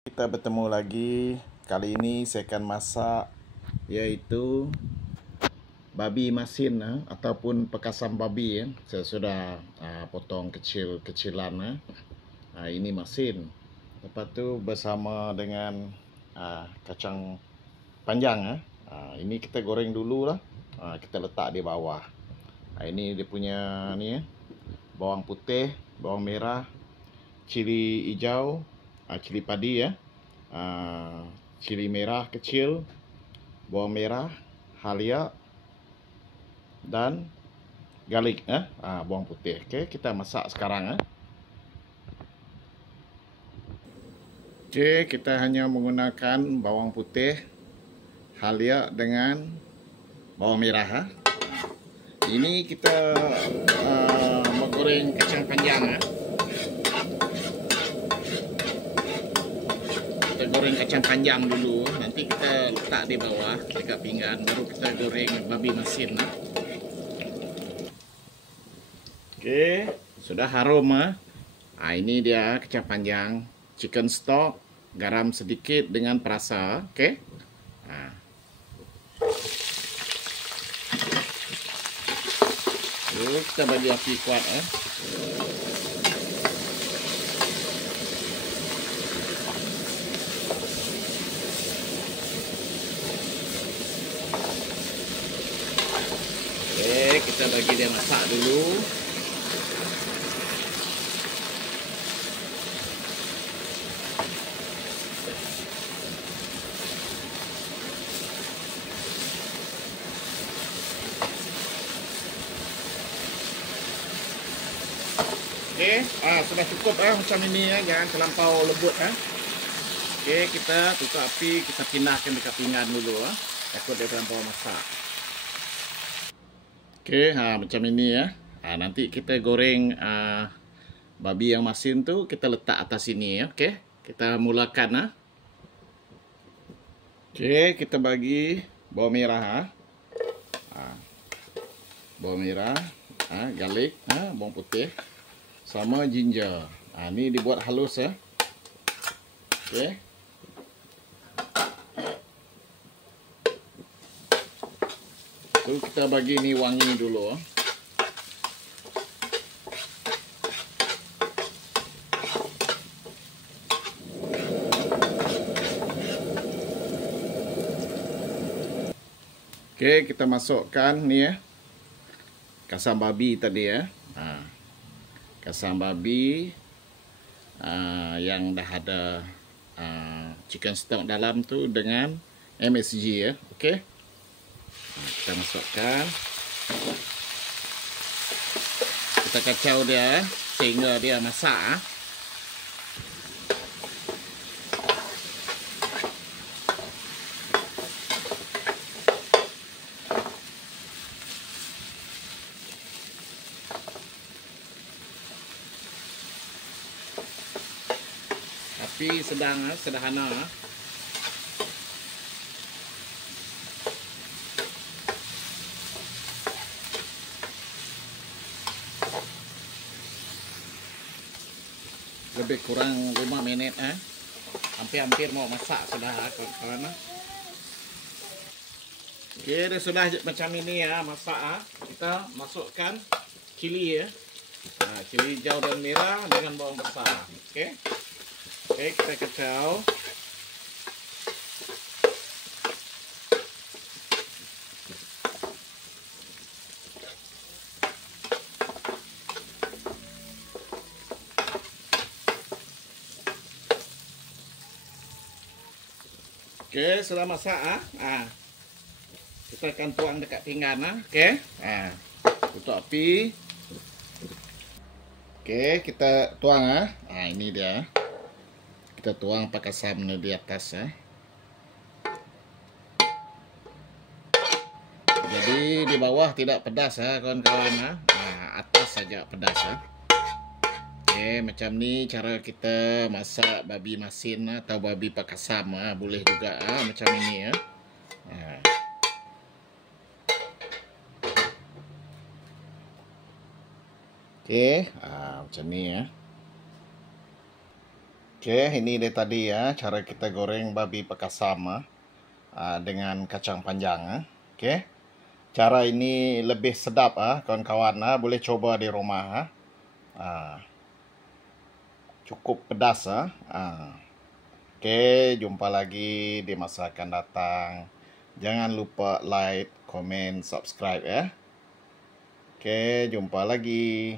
Kita bertemu lagi. Kali ini saya akan masak iaitu babi masin ataupun pekasam babi. Saya sudah potong kecil-kecilan. Ini masin. Lepas tu bersama dengan kacang panjang. Ini kita goreng dulu lah. Kita letak di bawah. Ini dia punya ni bawang putih, bawang merah, cili hijau, cili padi cili merah kecil, bawang merah, halia dan garlic bawang putih. Okey, kita masak sekarang Okey, kita hanya menggunakan bawang putih, halia dengan bawang merah Ini kita menggoreng kacang panjang Kita goreng kacang panjang dulu, nanti kita letak di bawah dekat pinggan, baru kita goreng babi masin. Okey, sudah harum ini dia kacang panjang, chicken stock, garam sedikit dengan perasa. Okey. Kita bagi api kuat kita bagi dia masak dulu. Okey, sudah cukup macam ini jangan terlampau lembut Okey, kita tutup api, kita pindahkan dekat pinggan dulu takut dia terlampau masak. Okey, macam ini nanti kita goreng babi yang masin tu kita letak atas sini Okey, kita mulakan Okey, kita bagi bawang merah bawang merah, garlic, bawang putih sama ginger. Ni dibuat halus Okey. Tu kita bagi ni wangi dulu Okey, kita masukkan ni kasam babi tadi kasam babi yang dah ada chicken stock dalam tu dengan MSG Okey. Kita masukkan, kita kacau dia sehingga dia masak api sedang sederhana lebih kurang 5 minit hampir-hampir mau masak sudah kawan-kawan Okey, dia sudah macam ini masak kita masukkan cili cili hijau dan merah dengan bawang besar. Okey. Okey, kita kacau. Okey, sudah masak kita akan tuang dekat pinggan Okey. Tutup api. Okey, kita tuang ini dia. Kita tuang pakasam ni di atas Jadi di bawah tidak pedas kawan-kawan atas saja pedas Okey, macam ni cara kita masak babi masin atau babi pakasam boleh juga macam ini Okey, macam ni Oke, ini dia tadi ya cara kita goreng babi pakasam dengan kacang panjang. Oke. Cara ini lebih sedap kawan-kawan, boleh coba di rumah. Cukup pedas. Oke, jumpa lagi di masa akan datang. Jangan lupa like, komen, subscribe ya. Oke, jumpa lagi.